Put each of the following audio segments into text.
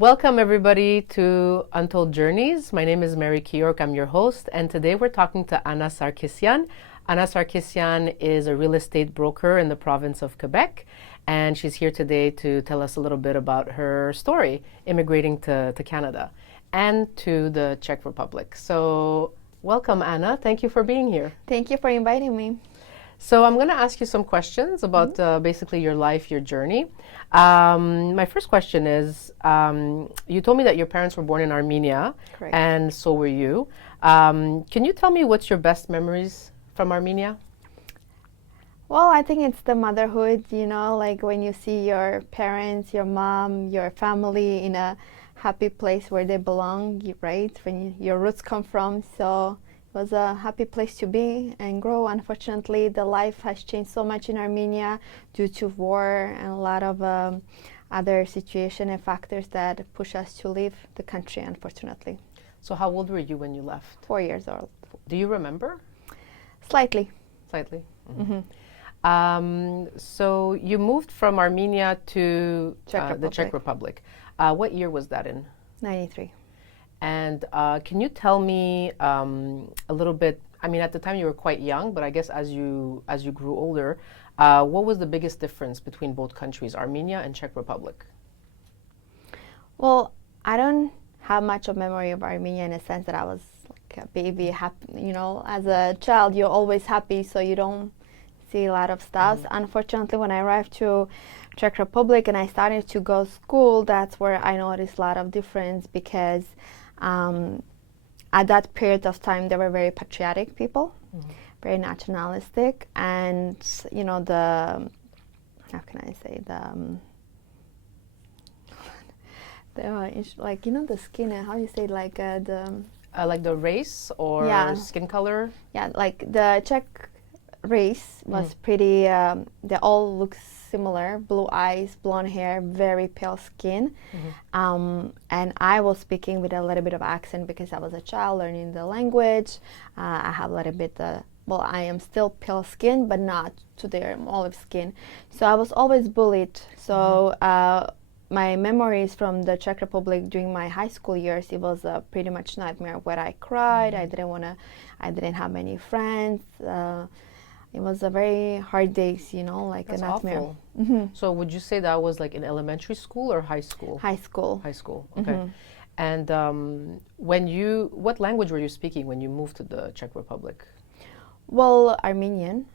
Welcome everybody to Untold Journeys. My name is Mary Kiyork. I'm your host, and today we're talking to Anna Sarkisian. Anna Sarkisian is a real estate broker in the province of Quebec, and she's here today to tell us a little bit about her story, immigrating to Canada and to the Czech Republic. So welcome, Anna. Thank you for being here. Thank you for inviting me. So I'm going to ask you some questions about basically your life, your journey. My first question is, you told me that your parents were born in Armenia. Correct. And so were you. Can you tell me what's your best memories from Armenia? Well, I think it's the motherhood, like when you see your parents, your mom, your family in a happy place where they belong, right? When your roots come from. So it was a happy place to be and grow. Unfortunately, the life has changed so much in Armenia due to war and a lot of other situations and factors that push us to leave the country, unfortunately. So how old were you when you left? 4 years old. Do you remember? Slightly. Slightly. So you moved from Armenia to the Czech Republic. What year was that in? 93. And can you tell me a little bit, I mean, at the time you were quite young, but I guess as you grew older, what was the biggest difference between both countries, Armenia and Czech Republic? Well, I don't have much of memory of Armenia in a sense that I was like a baby, happy, as a child you're always happy, so you don't see a lot of stuff. Unfortunately, when I arrived to Czech Republic and I started to go to school, that's where I noticed a lot of difference because at that period of time, they were very patriotic people, very nationalistic, and how can I say the skin, how you say like the race or skin color? Yeah, like the Czech race was pretty. They all look similar, blue eyes, blonde hair, very pale skin. And I was speaking with a little bit of accent because I was a child learning the language. I have a little bit, I am still pale skin, but not to their olive skin. So I was always bullied. So my memories from the Czech Republic during my high school years, it was a pretty much nightmare where I cried. I didn't have many friends. It was a very hard days, like That's a nightmare. Awful. So would you say that was like in elementary school or high school? High school. High school, okay. And what language were you speaking when you moved to the Czech Republic? Well, Armenian,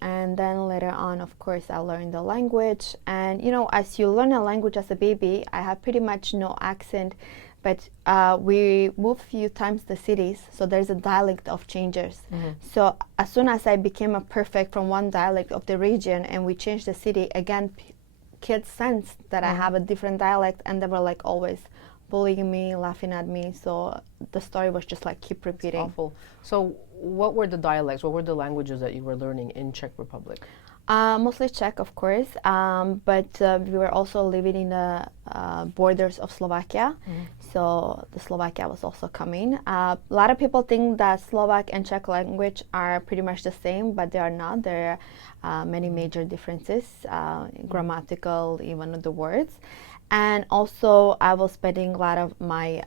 and then later on, of course, I learned the language. And, as you learn a language as a baby, I had pretty much no accent. But we moved a few times the cities, so there's a dialect of changes. So as soon as I became a perfect from one dialect of the region and we changed the city, again, kids sensed that I have a different dialect and they were like always bullying me, laughing at me. So the story was just like keep repeating. That's awful. So what were the dialects, what were the languages that you were learning in Czech Republic? Mostly Czech, of course, but we were also living in the borders of Slovakia, so the Slovakia was also coming. A lot of people think that Slovak and Czech language are pretty much the same, but they are not. There are many major differences, grammatical, even the words. And also, I was spending a lot of my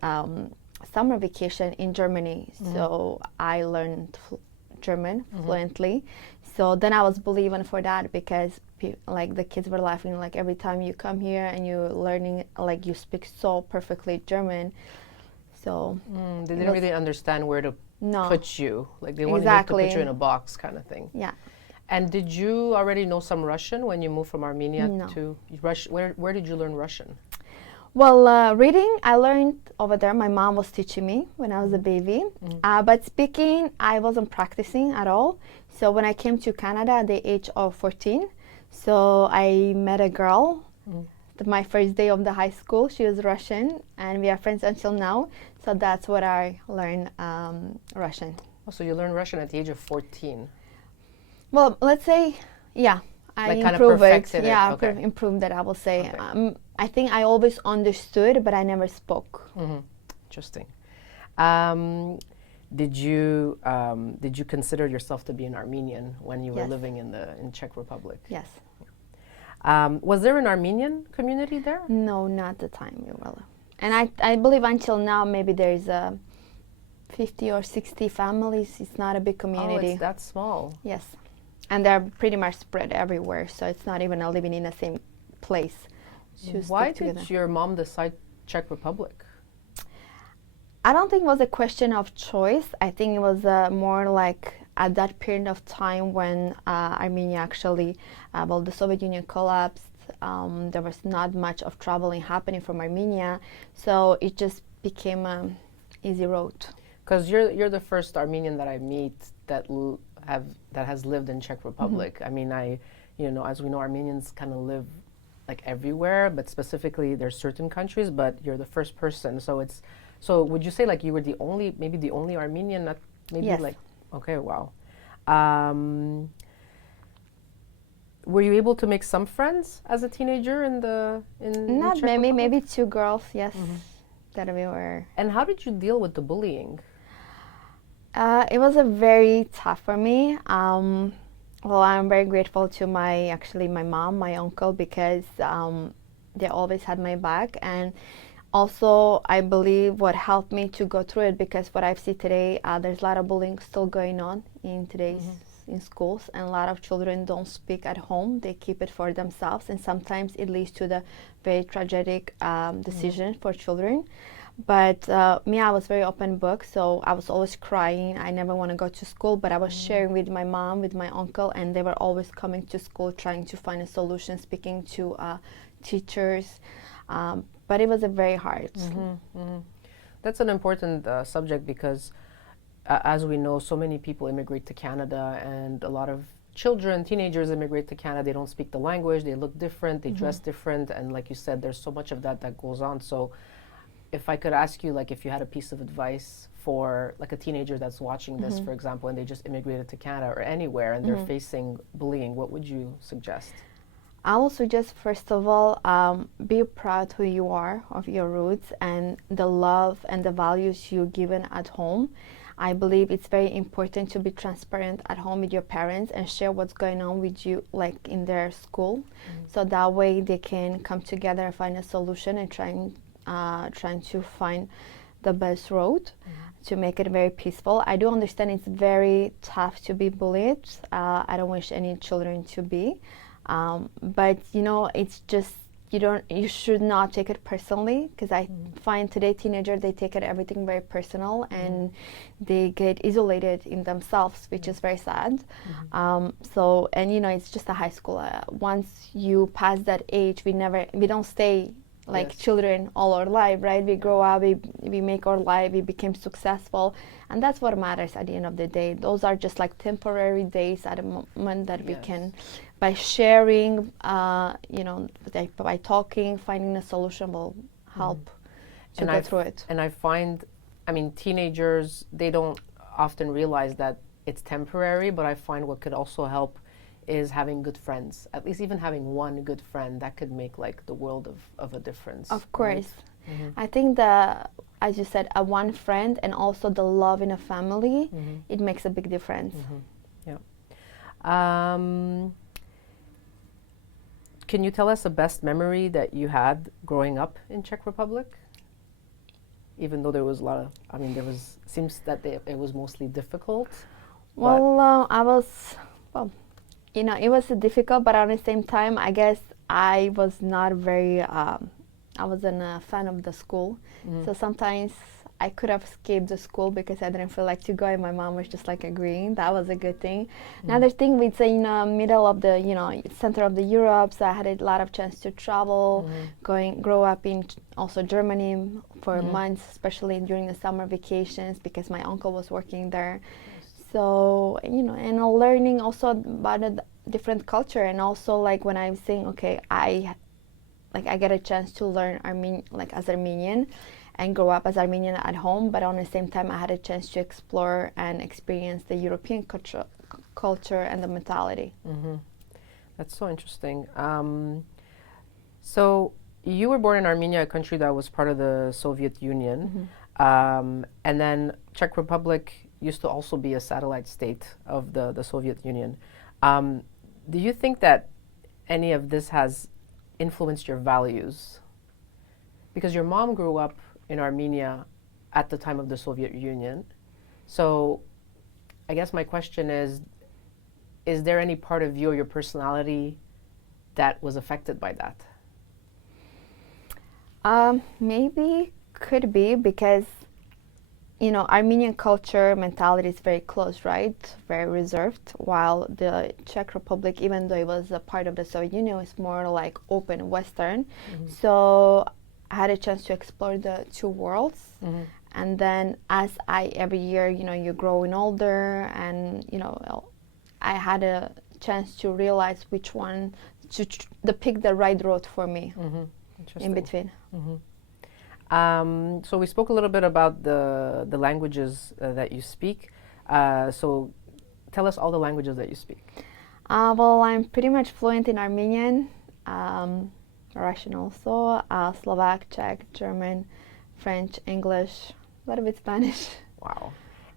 summer vacation in Germany, so I learned German fluently. So then I was bullied even for that because the kids were laughing like every time you come here and you're learning, like you speak so perfectly German. So they didn't really understand where to put you. Like they wanted to put you in a box kind of thing. Yeah. And did you already know some Russian when you moved from Armenia No. to Russia? Where did you learn Russian? Well, reading, I learned over there. My mom was teaching me when I was a baby. But speaking, I wasn't practicing at all. So when I came to Canada at the age of 14, so I met a girl. My first day of the high school, she was Russian, and we are friends until now. So that's what I learned Russian. Oh, so you learned Russian at the age of 14? Well, let's say, yeah. I improved it. Yeah, okay. Improved it, I will say. Okay. I think I always understood, but I never spoke. Interesting. Did you consider yourself to be an Armenian when you were living in Czech Republic? Yes. Was there an Armenian community there? No, not the time we were. And I believe until now maybe there's 50 or 60 families. It's not a big community. Oh, it's that small. Yes. And they're pretty much spread everywhere, so it's not even living in the same place. Why did your mom decide Czech Republic? I don't think it was a question of choice. I think it was more like at that period of time when Armenia actually, well, the Soviet Union collapsed. There was not much of traveling happening from Armenia, so it just became an easy road. Because you're the first Armenian that I meet that has lived in Czech Republic. I mean, as we know, Armenians kind of live like everywhere, but specifically there's certain countries. But you're the first person, so would you say like you were maybe the only Armenian? Not maybe yes. Like, okay, wow. Were you able to make some friends as a teenager in Not Czech maybe, Republic? maybe 2 girls, yes, that we were. And how did you deal with the bullying? It was a very tough for me. Well, I'm very grateful to my mom, my uncle, because they always had my back. And also, I believe what helped me to go through it, because what I've seen today, there's a lot of bullying still going on in today's in schools, and a lot of children don't speak at home. They keep it for themselves, and sometimes it leads to the very tragic decision for children. But me, I was very open book, so I was always crying. I never want to go to school, but I was sharing with my mom, with my uncle, and they were always coming to school trying to find a solution, speaking to teachers. But it was a very hard. That's an important subject because, as we know, so many people immigrate to Canada, and a lot of children, teenagers immigrate to Canada. They don't speak the language, they look different, they dress different, and like you said, there's so much of that goes on. So if I could ask you, like, if you had a piece of advice for like a teenager that's watching this, for example, and they just immigrated to Canada or anywhere and they're facing bullying, what would you suggest? I will suggest, first of all, be proud who you are, of your roots, and the love and the values you're given at home. I believe it's very important to be transparent at home with your parents and share what's going on with you, like in their school. So that way they can come together and find a solution and trying to find the best road to make it very peaceful. I do understand it's very tough to be bullied. I don't wish any children to be. But it's just you should not take it personally, because I find today teenagers, they take everything very personal and they get isolated in themselves, which is very sad. It's just a high school. Once you pass that age, we don't stay like children all our life, right? We grow up, we make our life, we become successful, and that's what matters at the end of the day. Those are just like temporary days at a moment that we can, by sharing, by talking, finding a solution will help to go through it. And I find, teenagers, they don't often realize that it's temporary, but I find what could also help is having good friends. At least even having one good friend, that could make like the world of a difference. Of course. Right? I think as you said, a one friend and also the love in a family, it makes a big difference. Yeah. Can you tell us the best memory that you had growing up in Czech Republic? Even though there was a lot of, seems that it was mostly difficult. Well, it was difficult, but at the same time, I guess I was not very, I wasn't a fan of the school. So sometimes I could have skipped the school because I didn't feel like to go, and my mom was just like agreeing. That was a good thing. Another thing, we'd say in the middle of the, center of the Europe, so I had a lot of chance to travel, grow up in also Germany for months, especially during the summer vacations, because my uncle was working there. So, and learning also about a different culture, and also like when I'm saying, okay, I get a chance to learn as Armenian and grow up as Armenian at home, but on the same time I had a chance to explore and experience the European culture and the mentality. That's so interesting. So you were born in Armenia, a country that was part of the Soviet Union, and then Czech Republic used to also be a satellite state of the Soviet Union. Do you think that any of this has influenced your values? because your mom grew up in Armenia at the time of the Soviet Union. So I guess my question is there any part of you or your personality that was affected by that? Maybe, could be, because Armenian culture mentality is very close, right? Very reserved, while the Czech Republic, even though it was a part of the Soviet Union, is more like open Western. So I had a chance to explore the two worlds. And then as every year, you're growing older, and I had a chance to realize which one to pick the right road for me in between. So we spoke a little bit about the languages that you speak. So tell us all the languages that you speak. Well, I'm pretty much fluent in Armenian, Russian also, Slovak, Czech, German, French, English, a little bit Spanish. Wow.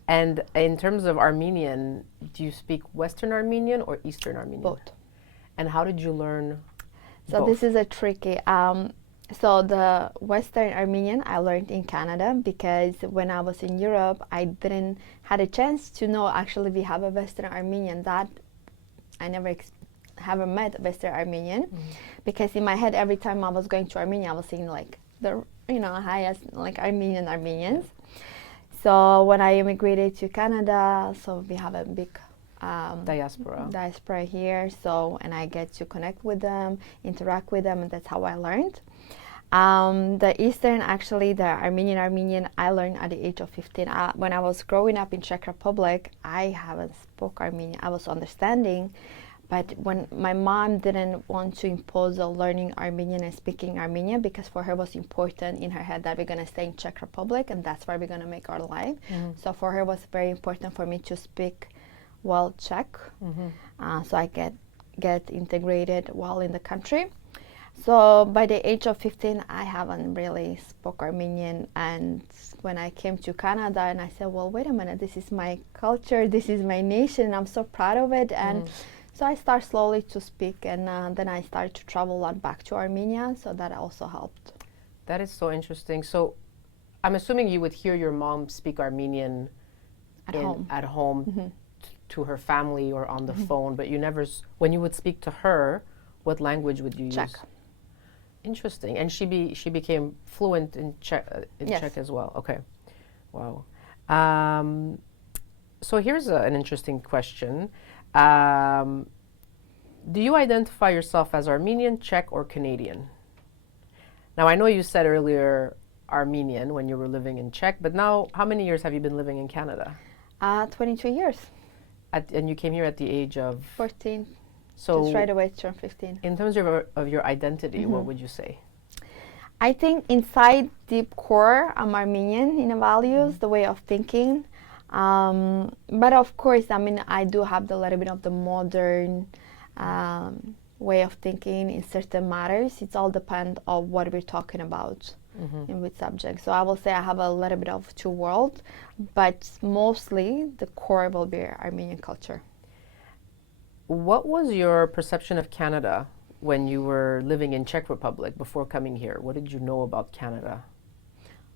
And in terms of Armenian, do you speak Western Armenian or Eastern Armenian? Both. And how did you learn So both? this is a tricky. So the Western Armenian I learned in Canada, because when I was in Europe, I didn't had a chance to know actually we have a Western Armenian. That I never haven't met Western Armenian, because in my head every time I was going to Armenia, I was seeing like the highest like Armenians. So when I immigrated to Canada, so we have a big diaspora here. So, and I get to connect with them, interact with them, and that's how I learned. The Eastern, actually, the Armenian, I learned at the age of 15. When I was growing up in Czech Republic, I haven't spoke Armenian. I was understanding, but when my mom didn't want to impose a learning Armenian and speaking Armenian, because for her it was important in her head that we're going to stay in Czech Republic and that's where we're going to make our life. So for her it was very important for me to speak well Czech, so I get integrated well in the country. So by the age of 15, I haven't really spoke Armenian, and when I came to Canada and I said, well, wait a minute, this is my culture, this is my nation, I'm so proud of it. And so I started slowly to speak, and then I started to travel a lot back to Armenia, so that also helped. That is so interesting. So I'm assuming you would hear your mom speak Armenian at home to her family or on the phone, but you never, when you would speak to her, what language would you Czech. use? Interesting. And she became fluent in Czech Czech as well. Okay. Wow. So here's an interesting question. Do you identify yourself as Armenian, Czech, or Canadian? Now, I know you said earlier Armenian when you were living in Czech, but now how many years have you been living in Canada? 22 years. And you came here at the age of? 14. So just right away turned 15. In terms of your identity, what would you say? I think inside deep core, I'm Armenian in the values, the way of thinking. But of course, I mean, I do have a little bit of the modern way of thinking in certain matters. It's all depends on what we're talking about in which subject. So I will say I have a little bit of two worlds, but mostly the core will be Armenian culture. What was your perception of Canada when you were living in Czech Republic before coming here? What did you know about Canada?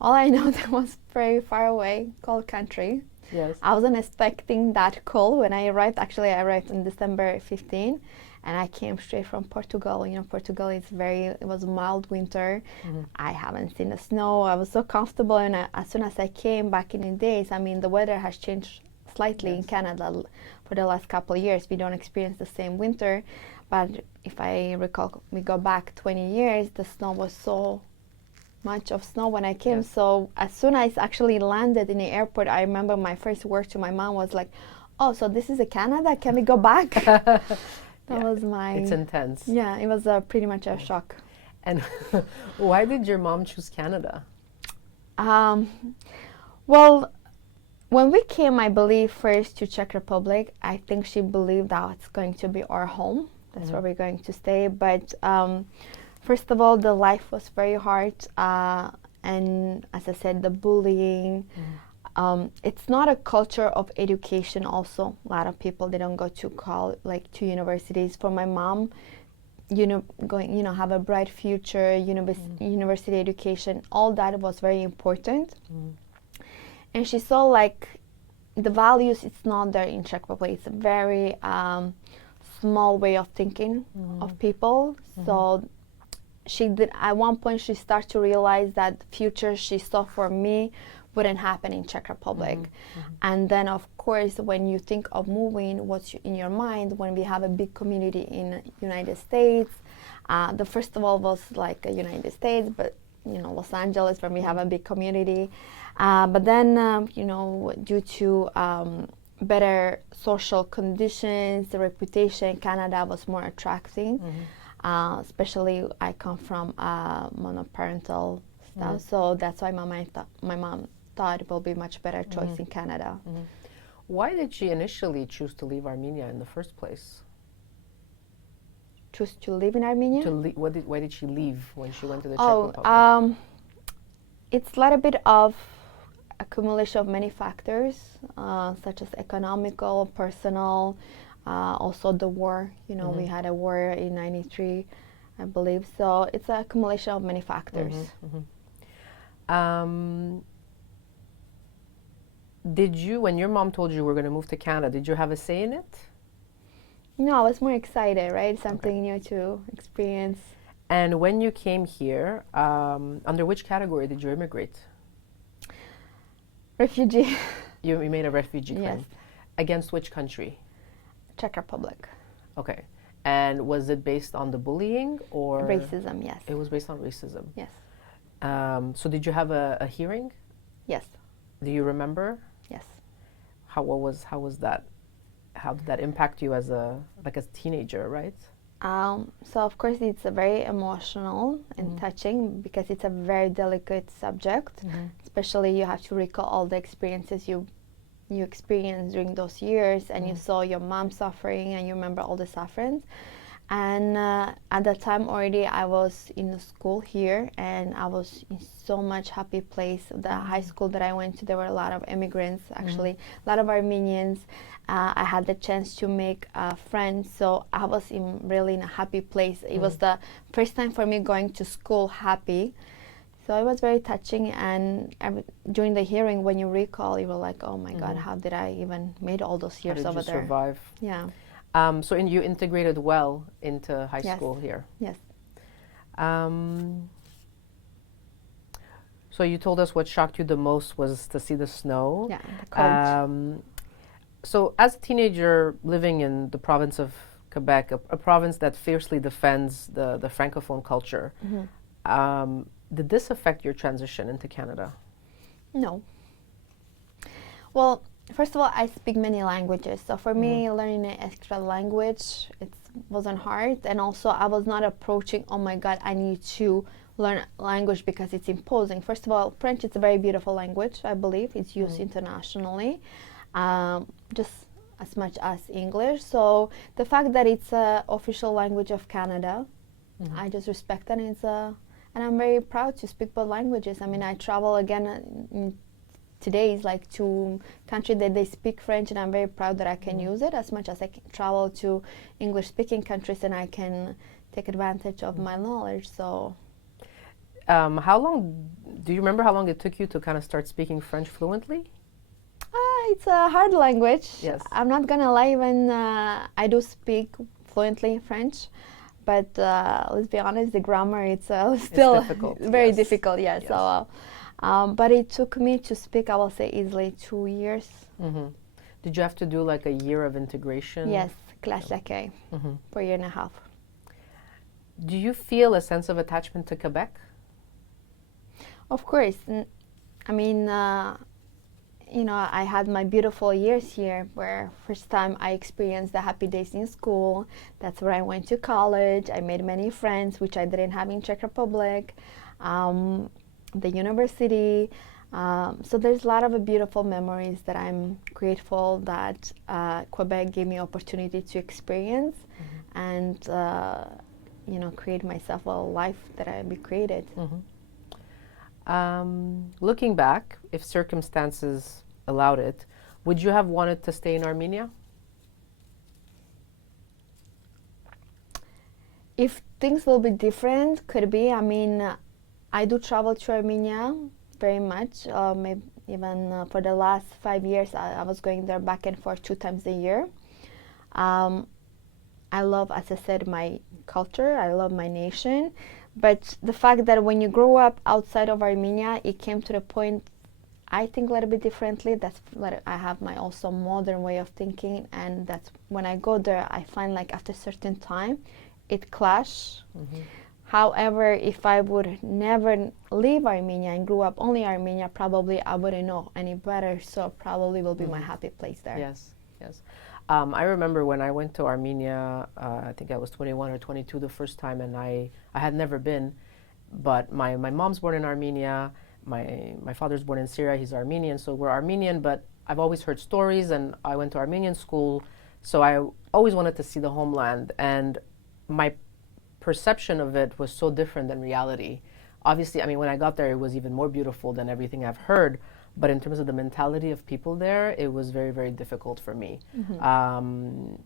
All I know that was very far away, cold country. Yes. I wasn't expecting that cold when I arrived. Actually, I arrived on December 15, and I came straight from Portugal. You know, Portugal is it was mild winter. I haven't seen the snow. I was so comfortable, and as soon as I came back in the days, I mean, the weather has changed slightly in Canada for the last couple of years. We don't experience the same winter, but if I recall, we go back 20 years, the snow was so much of snow when I came. So as soon as I actually landed in the airport, I remember my first word to my mom was like, oh, so this is a Canada? Can we go back? That was my... It's intense. Yeah, it was pretty much a shock. And why did your mom choose Canada? Well, when we came, I believe, first to Czech Republic, I think she believed that it's going to be our home. That's where we're going to stay. But first of all, the life was very hard. And as I said, the bullying. It's not a culture of education also. A lot of people, they don't go to to universities. For my mom, going, have a bright future, university education. All that was very important. And she saw like the values. It's not there in Czech Republic. It's a very small way of thinking of people. So she did. At one point, she started to realize that the future she saw for me wouldn't happen in Czech Republic. And then, of course, when you think of moving, what's in your mind when we have a big community in United States? The first of all was like United States, but Los Angeles, where we have a big community. But then, due to better social conditions, the reputation, Canada was more attracting. Especially, I come from monoparental stuff, so that's why my mom thought it will be much better choice in Canada. Why did she initially choose to leave Armenia in the first place? Choose to live in Armenia? Why did she leave when she went to the Czech Republic? It's a little bit of accumulation of many factors, such as economical, personal, also the war. We had a war in '93, I believe. So it's an accumulation of many factors. Did you, when your mom told you we're going to move to Canada, did you have a say in it? No, I was more excited, right? Something new to experience. And when you came here, under which category did you immigrate? Refugee. You made a refugee claim. Yes. Against which country? Czech Republic. Okay. And was it based on the bullying or? Racism, yes. It was based on racism. Yes. So did you have a hearing? Yes. Do you remember? Yes. How was that? How did that impact you as a teenager, right? So of course it's a very emotional and touching because it's a very delicate subject. Especially you have to recall all the experiences you experienced during those years, and you saw your mom suffering, and you remember all the sufferings. And at that time already I was in the school here, and I was in so much happy place. The high school that I went to, there were a lot of immigrants, actually, a lot of Armenians. I had the chance to make friends, so I was really in a happy place. It was the first time for me going to school happy. So it was very touching, and during the hearing, when you recall, you were like, oh my God, how did I even made all those years over there? How did you survive? Yeah. So you integrated well into high school here? Yes. So you told us what shocked you the most was to see the snow. Yeah, the cold. So as a teenager living in the province of Quebec, a province that fiercely defends the Francophone culture, did this affect your transition into Canada? No. Well, first of all, I speak many languages. So for me, learning an extra language, it wasn't hard. And also, I was not approaching, oh my God, I need to learn language because it's imposing. First of all, French is a very beautiful language, I believe. It's used internationally, just as much as English. So the fact that it's an official language of Canada, I just respect that. And I'm very proud to speak both languages. I mean, I travel again today like to countries that they speak French, and I'm very proud that I can use it as much as I can travel to English-speaking countries, and I can take advantage of my knowledge. So, do you remember how long it took you to kind of start speaking French fluently? It's a hard language. Yes. I'm not gonna lie, even I do speak fluently French, but let's be honest, the grammar it's still difficult. very difficult. Yeah. Yes. So. But it took me to speak, I will say, easily 2 years. Did you have to do like a year of integration? Yes, classe d'accueil for a year and a half. Do you feel a sense of attachment to Quebec? Of course. I mean, I had my beautiful years here where first time I experienced the happy days in school. That's where I went to college. I made many friends, which I didn't have in Czech Republic. The university. So there's a lot of beautiful memories that I'm grateful that Quebec gave me opportunity to experience and create myself a life that I created. Looking back, if circumstances allowed it, would you have wanted to stay in Armenia? If things will be different, could be. I mean, I do travel to Armenia very much. Maybe even for the last 5 years, I was going there back and forth 2 times a year. I love, as I said, my culture. I love my nation. But the fact that when you grow up outside of Armenia, it came to the point I think a little bit differently. That's what I have my also modern way of thinking, and that's when I go there, I find like after a certain time, it clash. Mm-hmm. However, if I would never leave Armenia and grew up only Armenia, probably I wouldn't know any better. So probably will be my happy place there. Yes, yes. I remember when I went to Armenia, I think I was 21 or 22 the first time, and I had never been, but my mom's born in Armenia, my father's born in Syria, he's Armenian, so we're Armenian, but I've always heard stories, and I went to Armenian school, so I always wanted to see the homeland, and my perception of it was so different than reality. Obviously, I mean, when I got there, it was even more beautiful than everything I've heard. But in terms of the mentality of people there, it was very, very difficult for me. Mm-hmm.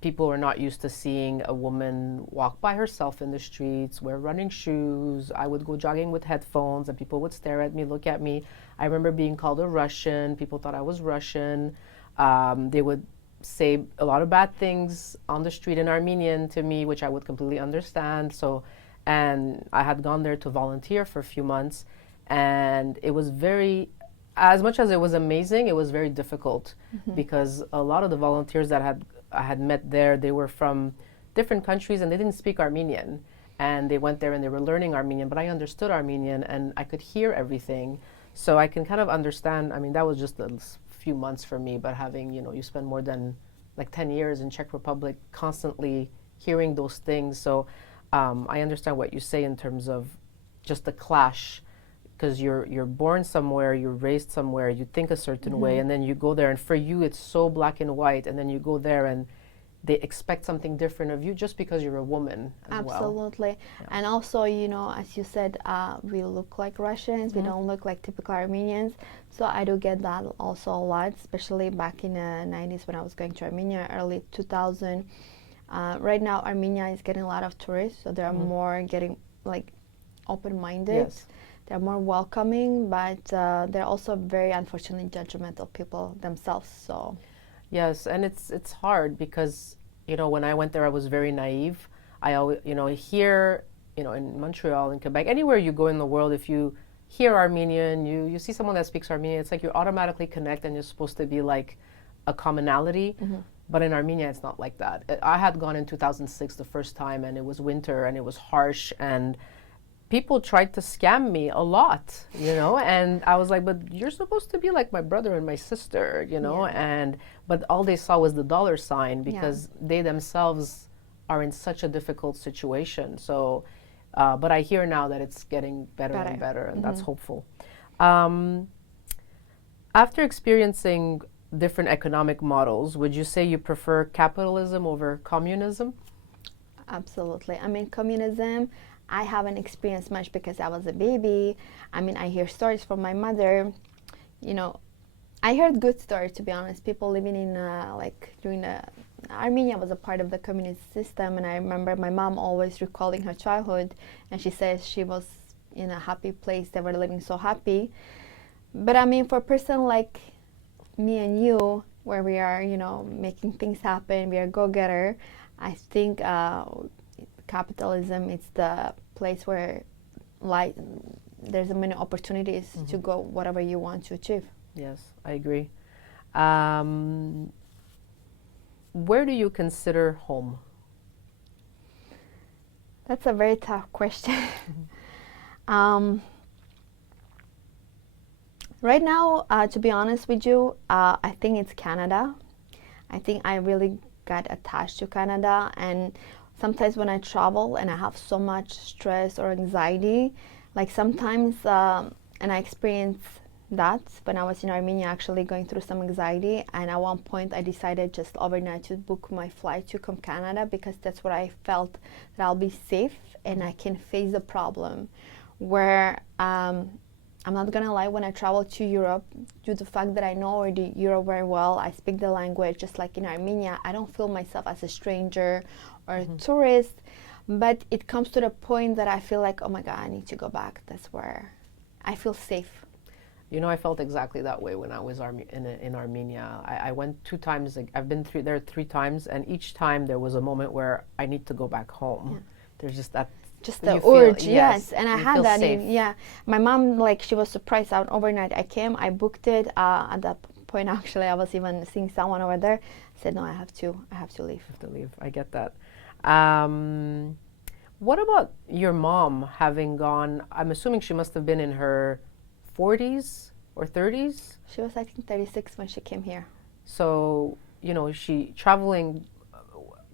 People were not used to seeing a woman walk by herself in the streets, wear running shoes. I would go jogging with headphones, and people would stare at me, look at me. I remember being called a Russian. People thought I was Russian. They would say a lot of bad things on the street in Armenian to me, which I would completely understand. And I had gone there to volunteer for a few months. And it was very, as much as it was amazing, it was very difficult because a lot of the volunteers that I had met there, they were from different countries and they didn't speak Armenian. And they went there and they were learning Armenian, but I understood Armenian and I could hear everything. So I can kind of understand, I mean, that was just a few months for me, but having, you spend more than like 10 years in Czech Republic constantly hearing those things. So I understand what you say in terms of just the clash. Because you're born somewhere, you're raised somewhere, you think a certain way, and then you go there, and for you it's so black and white, and then you go there and they expect something different of you just because you're a woman as well. Absolutely. Yeah. And also, as you said, we look like Russians, we don't look like typical Armenians. So I do get that also a lot, especially back in the 90s when I was going to Armenia, early 2000. Right now, Armenia is getting a lot of tourists, so they're more getting like open-minded. Yes. They're more welcoming, but they're also very, unfortunately, judgmental people themselves. So, yes, and it's hard because when I went there, I was very naive. I always, here, in Montreal, in Quebec, anywhere you go in the world, if you hear Armenian, you see someone that speaks Armenian, it's like you automatically connect, and you're supposed to be like a commonality. Mm-hmm. But in Armenia, it's not like that. I had gone in 2006 the first time, and it was winter, and it was harsh, and people tried to scam me a lot, and I was like, but you're supposed to be like my brother and my sister, but all they saw was the dollar sign because they themselves are in such a difficult situation. So, but I hear now that it's getting better and better, and that's hopeful. After experiencing different economic models, would you say you prefer capitalism over communism? Absolutely. I mean, communism, I haven't experienced much because I was a baby. I mean, I hear stories from my mother. I heard good stories, to be honest. People living in, Armenia was a part of the communist system. And I remember my mom always recalling her childhood. And she says she was in a happy place. They were living so happy. But I mean, for a person like me and you, where we are, making things happen, we are go-getter, I think capitalism is the place where there's many opportunities to go whatever you want to achieve. Yes, I agree. Where do you consider home? That's a very tough question. Right now, to be honest with you, I think it's Canada. I think I really got attached to Canada, and sometimes when I travel and I have so much stress or anxiety, like sometimes, and I experience that when I was in Armenia, actually going through some anxiety, and at one point I decided just overnight to book my flight to come Canada because that's where I felt that I'll be safe and I can face the problem. Where I'm not gonna lie, when I travel to Europe, due to the fact that I know already Europe very well, I speak the language, just like in Armenia, I don't feel myself as a stranger or a tourist. But it comes to the point that I feel like, oh my God, I need to go back. That's where I feel safe. You know, I felt exactly that way when I was in Armenia. I went 2 times. I've been there 3 times, and each time there was a moment where I need to go back home. Yeah. There's just that. Just the urge, yes. And I had that. My mom, like, she was surprised out overnight. I came, I booked it. At that point, actually, I was even seeing someone over there. I said, no, I have to leave. I have to leave. I get that. What about your mom having gone? I'm assuming she must have been in her 40s or 30s. She was, I think, 36 when she came here. So, you know, she traveling,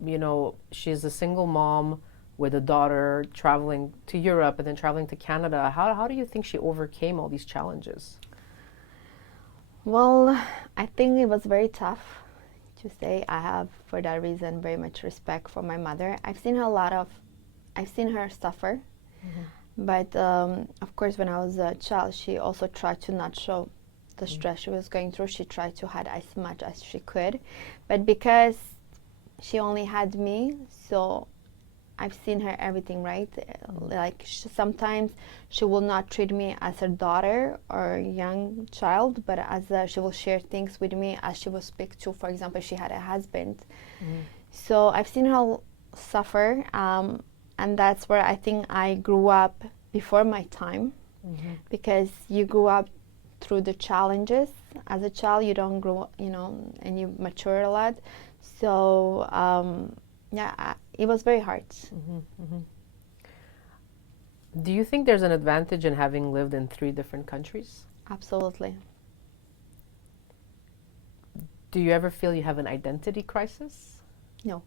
you know, she's a single mom with a daughter traveling to Europe and then traveling to Canada. How do you think she overcame all these challenges? Well, I think it was very tough to say. I have, for that reason, very much respect for my mother. I've seen her suffer. Mm-hmm. But of course, when I was a child, she also tried to not show the stress she was going through. She tried to hide as much as she could. But because she only had me, so I've seen her everything, right? Like, sometimes she will not treat me as her daughter or young child, but as she will share things with me as she will speak to, for example, if she had a husband. Mm-hmm. So I've seen her suffer. And that's where I think I grew up before my time, mm-hmm. because you grew up through the challenges. As a child, you don't grow, you know, and you mature a lot. So, it was very hard. Mm-hmm, mm-hmm. Do you think there's an advantage in having lived in 3 different countries? Absolutely. Do you ever feel you have an identity crisis? No.